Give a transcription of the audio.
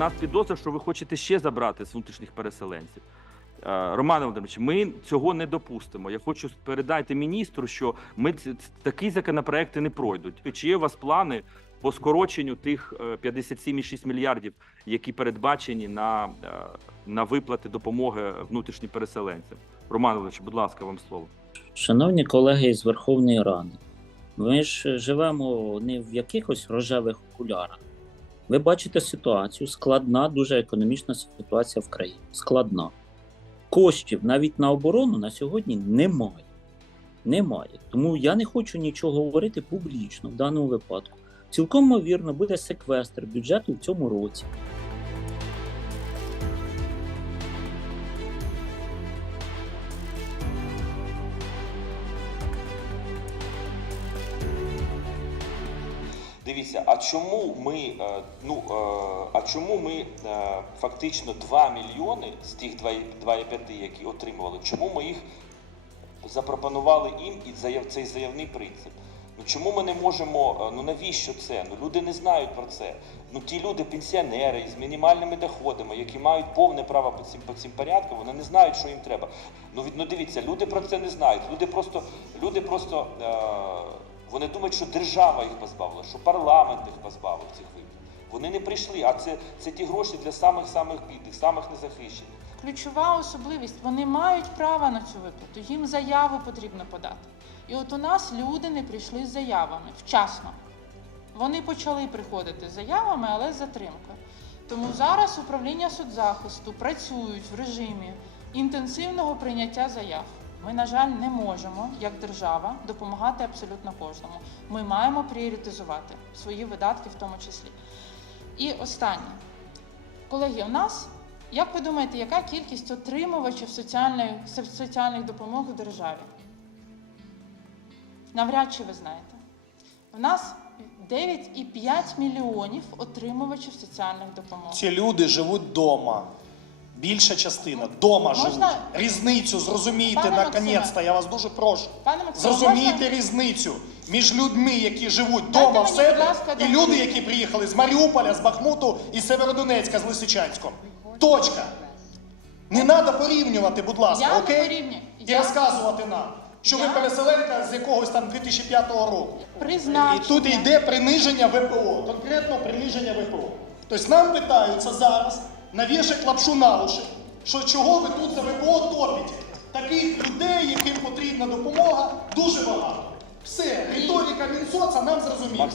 Нас підозра, що ви хочете ще забрати з внутрішніх переселенців. Е, Роман Володимирович, ми цього не допустимо. Я хочу передати міністру, що ми такі законопроекти не пройдуть. Чи є у вас плани по скороченню тих е, 57,6 мільярдів, які передбачені на, е, на виплати допомоги внутрішнім переселенцям? Роман Володимирович, будь ласка, вам слово. Шановні колеги з Верховної Ради, ми ж живемо не в якихось рожевих окулярах. Ви бачите ситуацію, складна, дуже економічна ситуація в країні. Складна. Коштів навіть на оборону на сьогодні немає. Немає. Тому я не хочу нічого говорити публічно в даному випадку. Цілком ймовірно, буде секвестр бюджету в цьому році. Дивіться, а чому ми, е, ну, е, а чому ми е, фактично 2 мільйони з тих 2,5, які отримували, чому ми їх запропонували їм і цей заявний принцип? Ну чому ми не можемо, ну навіщо це? Ну люди не знають про це. Ну ті люди, пенсіонери з мінімальними доходами, які мають повне право по цим, по цим порядкам, вони не знають, що їм треба. Ну, від, ну дивіться, люди про це не знають. Люди просто, люди просто е, вони думають, що держава їх позбавила, що парламент їх позбавив цих виплат. Вони не прийшли, а це, це ті гроші для самих самих бідних, самих незахищених. Ключова особливість вони мають право на цю виплату. Їм заяву потрібно подати. І от у нас люди не прийшли з заявами вчасно. Вони почали приходити з заявами, але з затримкою. Тому зараз управління соцзахисту працюють в режимі інтенсивного прийняття заяв. Ми, на жаль, не можемо, як держава, допомагати абсолютно кожному. Ми маємо пріоритизувати свої видатки в тому числі. І останнє. Колеги, у нас, як ви думаєте, яка кількість отримувачів соціальної, соціальних допомог в державі? Навряд чи ви знаєте. У нас 9,5 мільйонів отримувачів соціальних допомог. Ці люди живуть вдома. Більша частина Можна- живуть. Різницю зрозумійте наконець-то, я вас дуже прошу. Максиме, Зрозумійте можна- різницю між людьми, які живуть вдома в себе, і люди, які приїхали з Маріуполя, з Бахмуту і Северодонецька, з Лисичанськом. Точка. Не треба порівнювати, будь ласка, Я окей? І Я- розказувати нам, що ви переселенка з якогось там 2005 року. Призначення. І тут йде приниження ВПО, конкретно приниження ВПО. Тобто нам питаються зараз навішать лапшу на уші, що чого ви тут за ВПО топите. Таких людей, яким потрібна допомога, дуже багато. Все, риторика Мінсоца нам зрозуміла.